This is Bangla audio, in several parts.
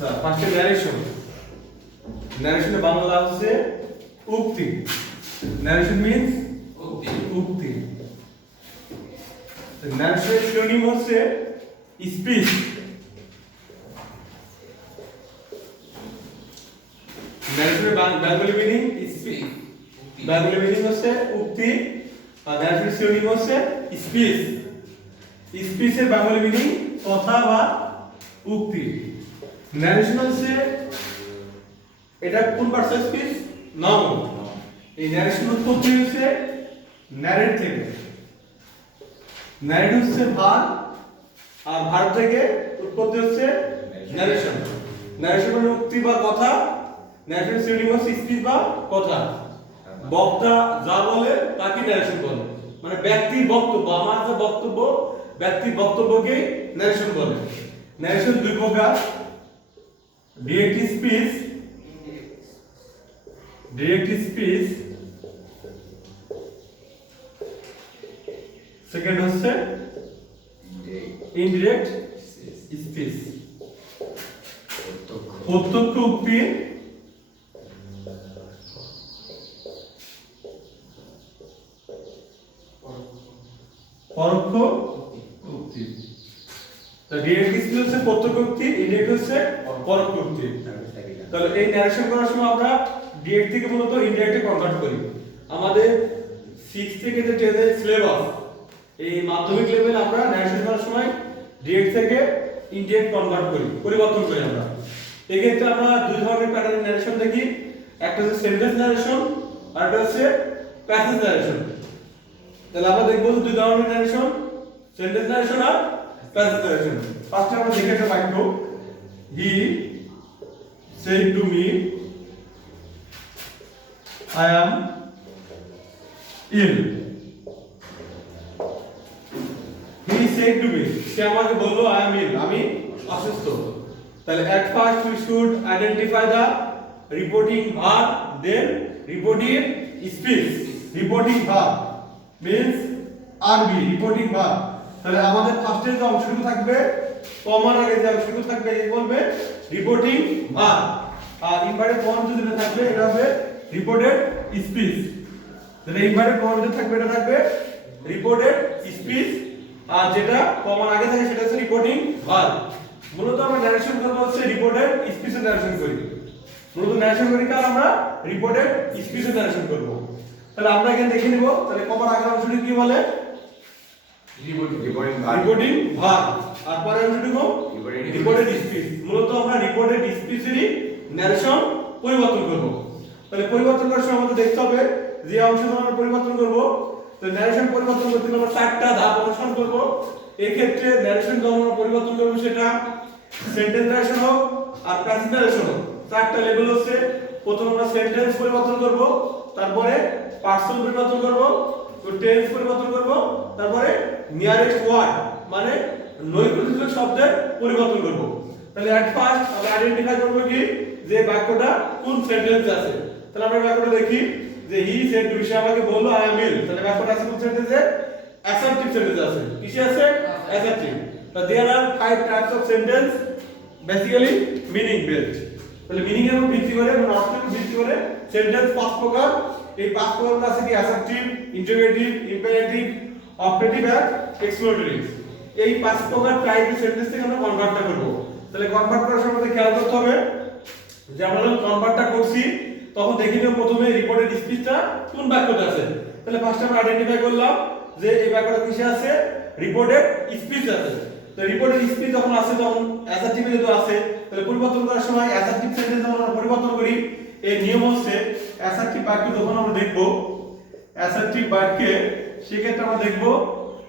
ফার্স্টে ন্যারেশন। ন্যারেশনের বাংলা হচ্ছে উক্তি। ন্যারেশন মিন্স উক্তি। ন্যারেশনের সিনোনিম হচ্ছে স্পিচ। ন্যারেশনের Bengali meaning speech. Bengali meaning হচ্ছে উক্তি আর ন্যারেশনের সিনোনিম হচ্ছে স্পিচ। স্পিচের বেঙ্গলি মিনিং কথা বা উক্তি। ন্যারেশন হচ্ছে এটা কোন পার্টস অফ স্পিচ? নাউন। এই ন্যারেশন উৎপত্তি হচ্ছে ন্যারেট থেকে। ন্যারেট হচ্ছে ভার্ব আর ভার্ব থেকে উৎপত্তি হচ্ছে ন্যারেশন। ন্যারেশন মানে উক্তি বা কথা। ন্যারেশন সিনোনিম হচ্ছে স্পিচ বা কথা। বক্তা যা বলে তাকে ন্যারেশন বলে, মানে ব্যক্তির বক্তব্য, আমার যে বক্তব্য ব্যক্তির বক্তব্যকে ন্যারেশন বলে। ন্যারেশন দুই প্রকার, ডিরেক্ট স্পিচ, সেকেন্ড হচ্ছে ইনডিরেক্ট স্পিচ। প্রত্যক্ষ উক্তি, পরোক্ষ উক্তি। তো ডিরেক্ট স্পিচ হচ্ছে প্রত্যক্ষ উক্তি, ইনডিরেক্ট হচ্ছে পরোক্ষ উক্তি। তাহলে এই ন্যারেশন করার সময় আমরা ডিরেক্ট থেকে মূলত ইনডিরেক্টে কনভার্ট করি। আমাদের 6 থেকে যে 10 এর সিলেবাস, এই মাধ্যমিক লেভেল আমরা ন্যারেশন করার সময় ডিরেক্ট থেকে ইনডিরেক্ট কনভার্ট করি, পরিবর্তন করি আমরা। এই ক্ষেত্রে আমরা দুই ধরনের প্যাটার্নের ন্যারেশন দেখি, একটা হচ্ছে সেন্টেন্স ন্যারেশন আর একটা হচ্ছে প্যাসেজ ন্যারেশন। তাহলে আমরা দেখব দুই ধরনের ন্যারেশন, সেন্টেন্স ন্যারেশন আর প্যাসেজ ন্যারেশন। ফার্স্টে আমরা দেখি একটা বাক্য, হি said to me I am ill. He said to me, সে আমাকে বললো I am ill, আমি অসুস্থ। তাহলে at first we should identify the reporting verb, then reporting speech. Reporting verb means RV, reporting verb. তাহলে আমাদের ফার্স্টে যে অংশটুকু থাকবে, কমার আগে যে অংশটুকু থাকবে এই বলবে রিপোর্টিং ভার্ব, আর ইনভার্টেড কমা যেটা থাকবে এটা হবে রিপোর্টেড স্পিচ। তাহলে ইনভার্টেড কমা যেটা থাকবে এটা থাকবে রিপোর্টেড স্পিচ, আর যেটা কমার আগে থাকে সেটা হচ্ছে রিপোর্টিং ভার্ব। মূলত আমরা ন্যারেশন করব হচ্ছে রিপোর্টেড স্পিচের ন্যারেশন করি। মূলত ন্যারেশন করি কার আমরা রিপোর্টেড স্পিচের ন্যারেশন করব। তাহলে আমরা এখানে দেখে নিব, তাহলে কমার আগের অংশটি কি বলে? রিপোর্টিং ভার্ব, আর পরের অংশটুকু রিপোর্টেড স্পিচ। মূলত আমরা রিপোর্টেড স্পিচেরই ন্যারেশন পরিবর্তন করব। তাহলে পরিবর্তন করার সময় আমাদের দেখতে হবে যে অংশগুলো আমরা পরিবর্তন করব। তো ন্যারেশন পরিবর্তন করতে গেলে আমরা 4টা ধাপ অনুসরণ করব। এই ক্ষেত্রে ন্যারেশন যখন আমরা পরিবর্তন করব সেটা সেন্টেন্স ন্যারেশন হোক আর প্যাসেজ ন্যারেশন হোক, 4টা লেভেল হচ্ছে। প্রথমে আমরা সেন্টেন্স পরিবর্তন করব, তারপরে পার্সন পরিবর্তন করব, তো টেন্স পরিবর্তন করব, তারপরে নিয়ারেস্ট ওয়ার্ড মানে নৈকট্য শব্দের পরিবর্তন করব। তাহলে এট ফার্স্ট আমরা আইডেন্টিফাই করব কি যে বাক্যটা কোন সেন্টেন্সে আছে। তাহলে আমরা বাক্যটা দেখি যে হি সেড টু, সে আমাকে বলল আই অ্যাম ইল। তাহলে বাক্যটা আছে কোন সেন্টেন্সে? অ্যাসার্টিভ সেন্টেন্সে আছে। কিসে আছে? অ্যাসার্টিভ। তো there are 5 types of sentence, basically meaning based. তাহলে মিনিং এর উপর ভিত্তি করে মানে অর্থের উপর ভিত্তি করে সেন্টেন্স 5 প্রকার। এই 5 প্রকারগুলো আছে কি? অ্যাসার্টিভ, ইন্টারোগেটিভ, ইম্পারেটিভ, অপারেটিভ আর এক্সপ্লোরেটরি। এই 5 প্রকার টাইপের সেন্টেন্স থেকে আমরা কনভার্টটা করব। তাহলে কনভার্ট করার সময় আমাদের খেয়াল করতে হবে যে আমরা যখন কনভার্টটা করছি তখন দেখি নিও প্রথমে রিপোর্টেড স্পিচটা কোন বাক্যটা আছে। তাহলে ফার্স্ট আমরা আইডেন্টিফাই করলাম যে এই বাক্যটা কিসে আছে? রিপোর্টেড স্পিচ আছে। তো রিপোর্টেড স্পিচ যখন আছে তখন অ্যাসার্টিভ যদি আছে, তাহলে পরিবর্তন করার সময় অ্যাসার্টিভ সেন্টেন্স আমরা পরিবর্তন করি। এই নিয়ম হচ্ছে অ্যাসার্টিভ বাক্য যখন আমরা দেখব, অ্যাসার্টিভ বাক্যে সেক্ষেত্রে আমরা দেখব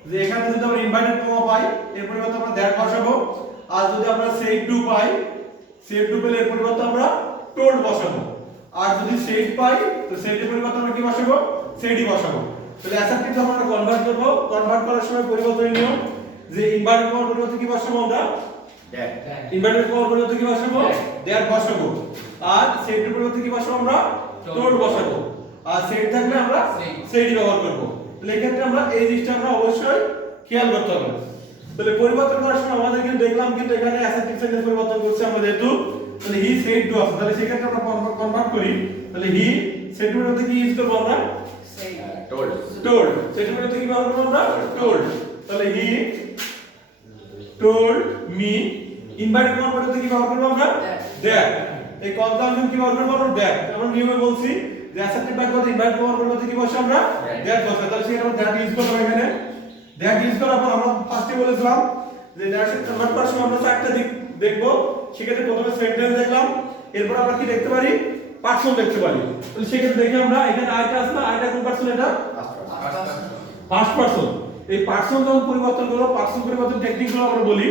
যে এখানে যদি আমরা ইনভার্টেড কমা পাই এর পরিবর্তে আমরা দ্যাট বসাবো, আর যদি আমরা said to pi, said to পেলে এর পরিবর্তে আমরা টোল্ড বসাবো, আর যদি সেড পাই তো সেডের পরিবর্তে আমরা কি বসাবো? সেডই বসাবো। তাহলে অ্যাসার্টিভ যখন আমরা কনভার্ট করব, কনভার্ট করার সময় পরিবর্তনের নিয়ম যে ইনভার্টেড কমার পরিবর্তে কি বসাবো? আমরা দ্যাট। ইনভার্টেড কমার পরিবর্তে কি বসাবো? দ্যাট বসাবো। আর সেডের পরিবর্তে কি বসাবো? আমরা টোল্ড বসাবো। আর সেড থাকলে আমরা সেডই ব্যবহার করব। তাহলে এই ক্ষেত্রে আমরা এই জিনিসটা আমরা অবশ্যই খেয়াল করতে হবে। তাহলে পরিবর্তন করার সময় আমাদের কিন্তু দেখলাম কিন্তু এখানে অ্যাসার্টিভ সেন্টেন্স পরিবর্তন করছে আমরা যেহেতু, তাহলে হি সেড টু আছে, তাহলে সেক্ষেত্রে আমরা কনভার্ট করি, তাহলে হি সেন্টিমিটার মধ্যে কি ইউজ করব আমরা told told, সেন্টিমিটার মধ্যে কি ব্যবহার করব আমরা told, তাহলে হি told me, ইনভার্টেড কমার মধ্যে কি ব্যবহার করব আমরা that, এই কনজাংশন কি ব্যবহার করব আমরা that, আমরা নিয়মে বলছি যে অ্যাসার্টিভ বাক্য মধ্যে ইনভার্টেড কমার মধ্যে কি বসে আমরা that বসে, তাহলে সেখানে আমরা that ইউজ করব এখানে। that ইউজ করার পর আমরা ফার্স্টে বলেছিলাম যে ডাইরেকশন কনভার্ট করার সময় আমরা চারটা দিক দেখব, সেক্ষেত্রে প্রথমে সেন্টেন্স দেখলাম, এরপর আমরা কি দেখতে পারি পার্সন দেখতে পারি, তাহলে সেক্ষেত্রে দেখি আমরা এখানে আইটা আছে না, আইটা কোন পার্সন, এটা ফার্স্ট পার্সন। এই পার্সন যখন পরিবর্তন করব, পার্সন পরিবর্তন টেকনিকগুলো আমরা বলি,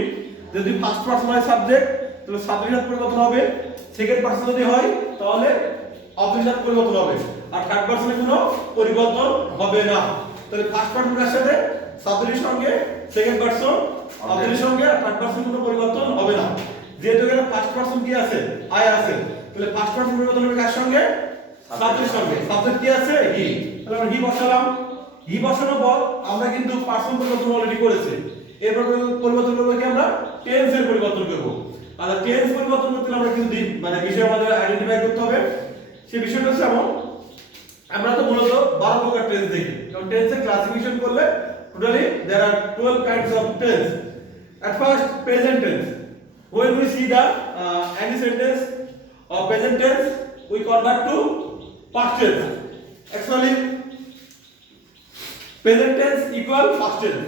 যদি ফার্স্ট পার্সন হয় সাবজেক্ট তাহলে সাবজেক্ট পরিবর্তন হবে, সেকেন্ড পার্সন যদি হয় তাহলে অবজেক্ট পরিবর্তন হবে, আর থার্ড পার্সনে কোনো পরিবর্তন হবে না। তাহলে ফার্স্ট পার্সনের সাথে সাবজেক্টের সঙ্গে সেকেন্ড পার্সন অবজেক্টের সঙ্গে আর থার্ড পার্সন কোনো পরিবর্তন হবে না। যেহেতু এখানে ফার্স্ট পার্সন কি আছে আই আছে, তাহলে ফার্স্ট পার্সন পরিবর্তন হবে কার সঙ্গে সাবজেক্টের সঙ্গে, সাবজেক্ট কি আছে হি, তাহলে আমরা হি বসালাম। হি বসানোর পর আমরা কিন্তু পার্সন পরিবর্তন অলরেডি করেছি, এরপর পরিবর্তন করব কি আমরা টেন্স এর পরিবর্তন করব, আর টেন্স পরিবর্তন করতে আমরা কিন্তু মানে বিষয় আমাদের আইডেন্টিফাই করতে হবে। সেই বিষয়টা হচ্ছে এমন, আমরা তো মূলত 12 প্রকার টেন্স দেখি, কারণ টেন্সের ক্লাসিফিকেশন করলে totally there are 12 kinds of tense. At first, present tense. When we see the any sentence of present tense, we convert to past tense. Actually, present tense equal past tense.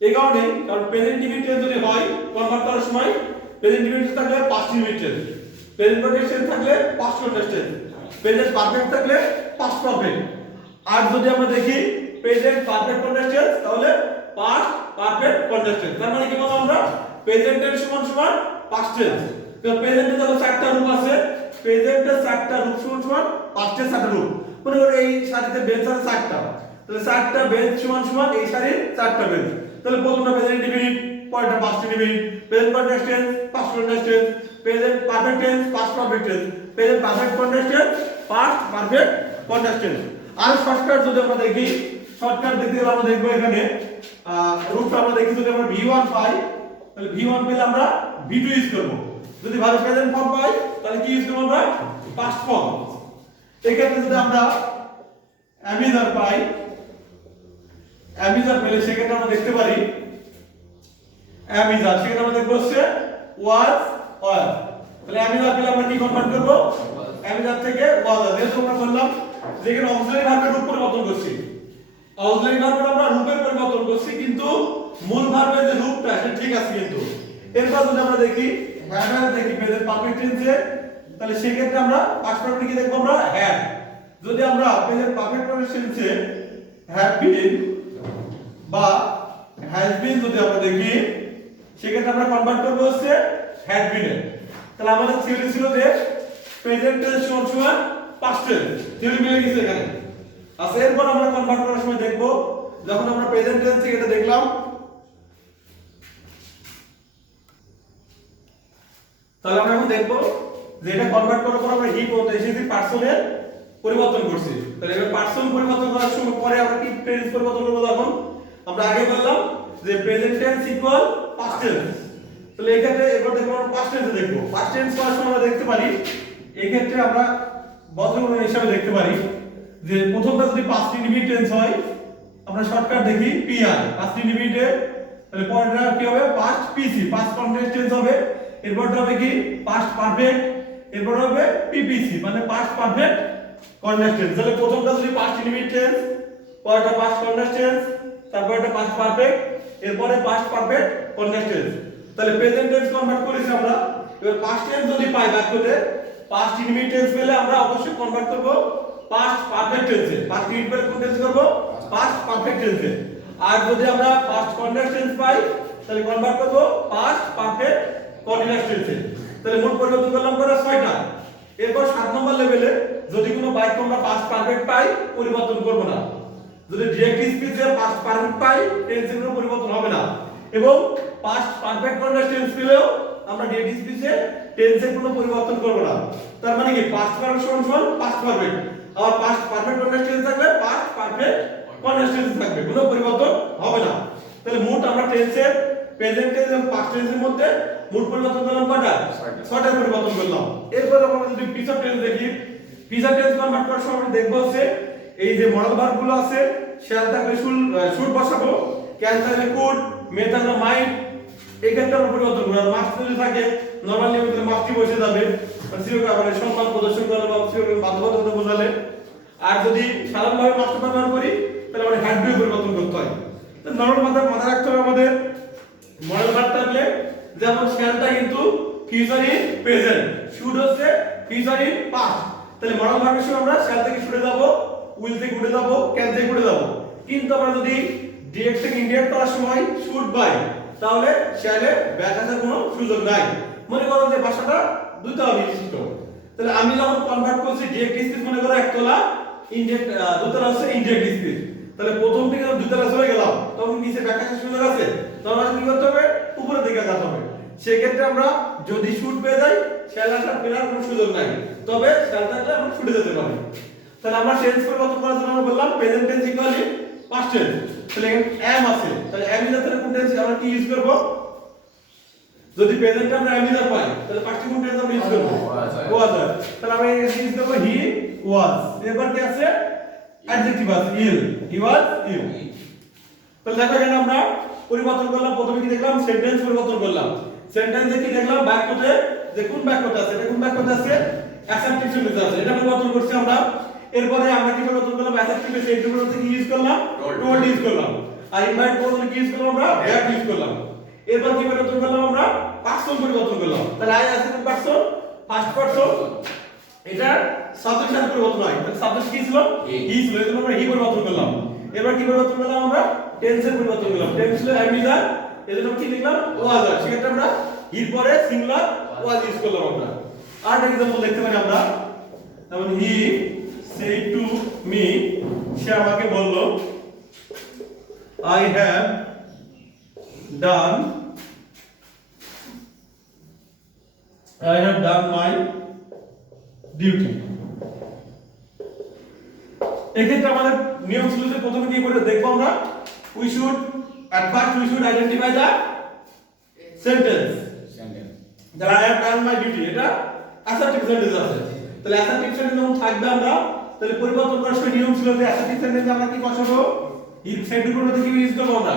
এই কারণে, কারণ প্রেজেন্ট ইনডিফিনিট টেন্স যদি হয় কনভার্ট করার সময় প্রেজেন্ট ইনডিফিনিট থাকলে past indefinite tense, present perfect tense থাকলে past continuous tense, present perfect থাকলে পাস্ট পারফেক্ট। আর যদি আমরা দেখি প্রেজেন্ট পারফেক্ট কন্টিনিউয়াস টেন্স তাহলে পাস্ট পারফেক্ট কন্টিনিউয়াস টেন্স। তার মানে কি বলবো আমরা প্রেজেন্ট টেন্স সমান সমান পাস্ট টেন্স। তো প্রেজেন্টে যখন চারটা রূপ আছে, প্রেজেন্টের চারটা রূপ সমান সমান পাস্টের চারটা রূপ। মনে করো এই সারিতে বেঞ্চ আছে চারটা, তাহলে চারটা বেঞ্চ সমান সমান এই সারির চারটা বেঞ্চ। তাহলে প্রথমটা প্রেজেন্ট ইনডিফিনিট, পরেরটা past indefinite, present continuous tense, past continuous tense, present perfect tense, past perfect tense, present perfect continuous tense, past perfect continuous tense. আর শর্টকাট যদি আমরা দেখি, শর্টকাট দেখতে গেলে আমরা দেখব এখানে রূপটা আমরা দেখি, যদি আমরা v1 পাই তাহলে v1 পেলে আমরা v2 ইউজ করব, যদি ভালো প্রেজেন্ট ফর্ম পাই তাহলে কি ইউজ করব আমরা পাস্ট ফর্ম। এই ক্ষেত্রে যদি আমরা অ্যামিজার পাই, অ্যামিজার পেলে সেক্ষেত্রে আমরা দেখতে পারি অ্যামিজার, সেক্ষেত্রে আমরা দেখব হচ্ছে ওয়াজ ওয়ার, তাহলে অ্যামিজার পেলে আমরা কি কনভার্ট করব অ্যামিজার থেকে ওয়াজ আর। যেহেতু আমরা বললাম যে এখানে অক্সিলারি ভার্বের রূপ পরিবর্তন করছি, অক্সিলারি ভার্বের আমরা রূপের পরিবর্তন করছি, কিন্তু মূল ভার্বের যে রূপটা সেটা ঠিক আছে। কিন্তু এরপর যদি আমরা দেখি হ্যাড দেখি প্রেজেন্ট পারফেক্ট টেন্সে, তাহলে সেই ক্ষেত্রে আমরা পাস্ট পারফেক্ট কি দেখব আমরা হ্যাড। যদি আমরা প্রেজেন্ট পারফেক্ট টেন্সে হ্যাভ বিন বা হ্যাজ বিন যদি আমরা দেখি, সেক্ষেত্রে আমরা কনভার্ট করব হচ্ছে হ্যাড বিন এ। তাহলে আমাদের থিওরি ছিল যে প্রেজেন্ট টেন্স সমান সমান পাস্ট টেন্স, থিওরি মিলে গেছে এখানে। আচ্ছা, এরপর আমরা কনভার্ট করার সময় দেখব, যখন আমরা প্রেজেন্ট টেন্স থেকে এটা দেখলাম, তাহলে আমরা এখন দেখব যে এটা কনভার্ট করার পর আমরা হি পর্যন্ত এসেছি পার্সনের পরিবর্তন করছি। তাহলে এবার পার্সন পরিবর্তন করার সময় পরে আমরা কি টেন্স পরিবর্তন করব, তখন আমরা আগে বললাম যে present tense equal past tense. তাহলে এই ক্ষেত্রে এরপর দেখব আমরা পাস্ট টেন্সে দেখব। পাস্ট টেন্স করার সময় আমরা দেখতে পারি এই ক্ষেত্রে আমরা বজ্রগুণ হিসাবে দেখতে পারি যে প্রথমটা যদি পাস্ট ইনডিফিনিট টেন্স হয় আমরা শর্টকাট দেখি পিআর, পাস্ট ইনডিফিনিটে, তাহলে পরেরটা কি হবে পাস্ট পিসি, পাস্ট কন্টিনিউয়াস টেন্স হবে। এরপরটা হবে কি পাস্ট পারফেক্ট, এরপর হবে পিপিসি মানে পাস্ট পারফেক্ট কন্টিনিউয়াস টেন্স। তাহলে প্রথমটা যদি পাস্ট ইনডিফিনিট টেন্স, পরেরটা পাস্ট কন্টিনিউয়াস টেন্স, তারপরটা পাস্ট পারফেক্ট, এরপরে পাস্ট পারফেক্ট কন্টিনিউয়াস টেন্স। তাহলে প্রেজেন্ট টেন্স কনভার্ট করেছি আমরা। এবার পাস্ট টেন্স যদি পাই বাক্যতে, পাস্ট ইনডিফিনিট টেন্স পেলে আমরা অবশ্যই কনভার্ট করব পাস্ট পারফেক্ট টেন্সে। পাস্ট ইনডিফিনিট পেলে কোন টেন্স করব পাস্ট পারফেক্ট টেন্সে। আর যদি আমরা পাস্ট কন্টিনিউয়াস টেন্স পাই তাহলে কনভার্ট করব পাস্ট পারফেক্ট কন্টিনিউয়াস টেন্সে। তাহলে মোট পরিবর্তন করলাম করে 6টা। এরপর 7 নম্বর লেভেলে যদি কোনো বাক্য আমরা পাস্ট পারফেক্ট পাই পরিবর্তন করব না, যদি ডিরেক্ট স্পিচে পাস্ট পারফেক্ট পাই টেন্সের কোনো পরিবর্তন হবে না, এবং পাস্ট পারফেক্ট কন্টিনিউয়াস টেন্স পেলেও আমরা ডিরেক্ট স্পিচে টেন্সের কোনো পরিবর্তন করব না। তার মানে কি পাস্ট পারফেক্ট সমান সমান পাস্ট পারফেক্ট, আর পাস্ট পারফেক্ট কন্টিনিউয়াস টেন্স থাকলে পাস্ট পারফেক্ট কন্টিনিউয়াস টেন্স থাকবে, কোনো পরিবর্তন হবে না। তাহলে মোট আমরা টেন্সের প্রেজেন্ট টেন্স এবং পাস্ট টেন্সের মধ্যে মোট পরিবর্তন করলাম কয়টা? 6টা পরিবর্তন করলাম। এরপর আমরা যদি ফিচার টেন্স দেখি, ফিচার টেন্স কনভার্ট করার সময় আমরা দেখবো হচ্ছে এই যে মডেল ভার্ব গুলো আছে, শ্যাল থাকলে শুড বসাবো, ক্যান থাকলে কুড, মে থাকলে মাইট, এই ক্ষেত্রে আমরা পরিবর্তন করব। মাস্ট যদি থাকে নরমালি আমাদের মাস্টই বসে যাবে, সিওকে আবার সম্মান প্রদর্শন করলে বা সিওকে বাধ্যবাধকতা বোঝালে। আর যদি সাধারণভাবে মাস্ট ব্যবহার করি তাহলে আমাদের হ্যাড দিয়ে পরিবর্তন করতে হয়। তো নরমাল মাথায় রাখতে হবে আমাদের মডেল ভার্ব থাকলে যেমন শ্যালটা কিন্তু ফিউচার ইন প্রেজেন্ট, শুড হচ্ছে ফিউচার ইন পাস্ট। তাহলে মডেল ভার্বের সময় আমরা শ্যাল থেকে শুডে যাব, উইল থেকে উঠে যাব, ক্যান থেকে উঠে যাব। কিন্তু আমরা যদি ডিরেক্ট থেকে ইনডিরেক্ট করার সময় শুড বাই, তাহলে শ্যালে ব্যাক আসার কোনো সুযোগ নাই। মনে করো যে ভাষাটা দুইতলা বিশিষ্ট, তাহলে আমি যখন কনভার্ট করছি ডিরেক্ট স্পিচ, মনে করো একতলা, ইনডিরেক্ট দুতলা হচ্ছে ইনডিরেক্ট স্পিচ, তাহলে প্রথম থেকে দুতলা চলে গেলাম, তখন নিচে ব্যাক আসার সুযোগ আছে, তখন আমাদের কি করতে হবে? উপরের দিকে যেতে হবে। সেক্ষেত্রে আমরা যদি শুড পেয়ে যাই, শ্যাল আসার পেলার কোনো সুযোগ নাই, তবে শ্যাল থাকলে আমরা শুডে যেতে পারি। তাহলে আমরা টেন্স পরিবর্তন করার জন্য আমরা বললাম present tense equally past tense. তাহলে এম আছে, তাহলে এম ইজ এর কোন টেন্স আমরা কি ইউজ করব? যদি প্রেজেন্টে আমরা এম ইজ পাই তাহলে পাস্ট কোন টেন্স আমরা ইউজ করব? ওয়াজ। তাহলে আমরা ইউজ করব হি ওয়াজ। এরপর কি আছে? অ্যাডজেক্টিভ আছে ইল, হি ওয়াজ ইল। তাহলে দেখো এখানে আমরা পরিবর্তন করলাম, প্রথমে কি দেখলাম? সেন্টেন্স পরিবর্তন করলাম। সেন্টেন্সে কি দেখলাম? বাক্যতে যে কোন বাক্যটা আছে, এটা কোন বাক্যটা আছে? অ্যাসার্টিভ সেন্টেন্স আছে, এটা পরিবর্তন করছি আমরা। এরপরে আমরা কি পরিবর্তন করলাম? অ্যাসার্টিভ সেন্টেন্স পরিবর্তন কি ইউজ করলাম? টোল্ড ইউজ করলাম। আর ইনভাইট পরিবর্তন কি ইউজ করলাম আমরা? হ্যাভ ইউজ করলাম। এরপর কি পরিবর্তন করলাম আমরা? পারসন পরিবর্তন করলাম। তাহলে আই আছে কোন পারসন? ফার্স্ট পারসন, এটা সাবজেক্টের সাথে পরিবর্তন হয়, তাহলে সাবজেক্ট কি ছিল? হি ছিল, এজন্য আমরা হি পরিবর্তন করলাম। এবার কি পরিবর্তন করলাম আমরা? টেন্সের পরিবর্তন করলাম। টেন্স ছিল am is are, এজন্য কি লিখলাম? was are। সেক্ষেত্রে আমরা হির পরে সিঙ্গুলার was ইউজ করলাম আমরা। আর এক্সাম্পল দেখতে পারি আমরা, যেমন হি said to me, সে আমাকে বলল, I have done my duty। এক্ষেত্রে আমাদের নিয়ম ছিল যে প্রথমে কি করে দেখবো আমরা? we should identify the sentence that I have done my duty, এটা assertive sentence আছে। তাহলে assertive sentence যখন থাকবে আমরা, তাহলে পরিবর্তন করার সময় নিয়ম ছিল যে assertive sentence আমরা কি বসাবো? he said এর পরিবর্তে কি ইউজ করব আমরা?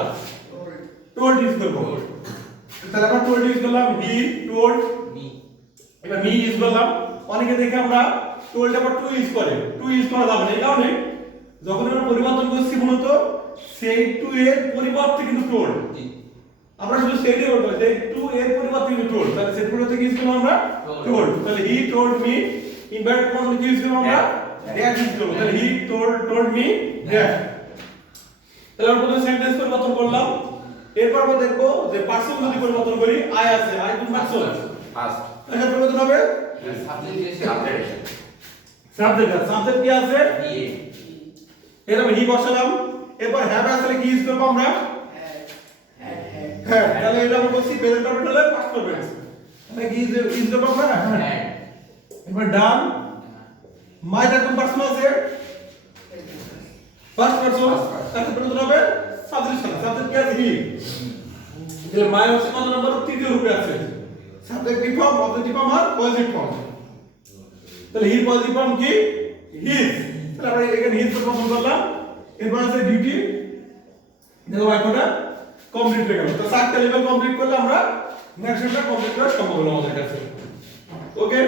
told ইউজ করব। তাহলে আমরা told ইউজ করলাম, he told me। এবার me ইউজ করলাম। অনেকে দেখে আমরা told আবার to ইউজ করে, to ইউজ করা যাবে না। এই কারণে যখন আমরা পরিবর্তন করছি মূলত said to এর পরিবর্তে কিন্তু told, আমরা শুধু said এর বলবো, said to এর পরিবর্তে কিন্তু told, তাহলে said পরিবর্তে কি ইউজ করব আমরা? told। তাহলে he told me, ইনভার্ট পরিবর্তে কি ইউজ করব আমরা? that ইউজ করব। তাহলে he told me that। তাহলে আমরা প্রথমে সেন্টেন্স পরিবর্তন করলাম। এরপর আমরা দেখব যে পারসন যদি পরিবর্তন করি, আই আছে, আই কোন পারসন? ফার্স্ট। এটা পরিবর্তন হবে সাবজেক্ট কি আছে? হি। এরপর হি বসালাম। এরপর হ্যাভ আসলে কি ইউজ করব আমরা? হ্যাঁ। তাহলে এটা আমরা বলছি প্রেজেন্ট পারফেক্ট হলে পাস্ট পারফেক্ট, মানে কি ইউজ করব আমরা? হ্যাঁ। এরপর ডান, মাইটা কোন পারসন আছে? First person. তাহলে পরিবর্তন হবে সাবজেক্ট সাথে, সাবজেক্ট কি আছে? হি। তাহলে মাই হচ্ছে কত নম্বর? তৃতীয় রূপে আছে। সাবজেক্টিভ ফর্ম, অবজেক্টিভ ফর্ম আর পজিটিভ ফর্ম। তাহলে হির পজিটিভ ফর্ম কি? হিজ। তাহলে আমরা এখানে হিজ পরিবর্তন করলাম। এরপর আছে ডিউটি, দেখো বাক্যটা কমপ্লিট হয়ে গেল। তো 7টা লেভেল কমপ্লিট করলে আমরা নেক্সটটা কমপ্লিট করা সম্ভব হলো আমাদের কাছে। ওকে।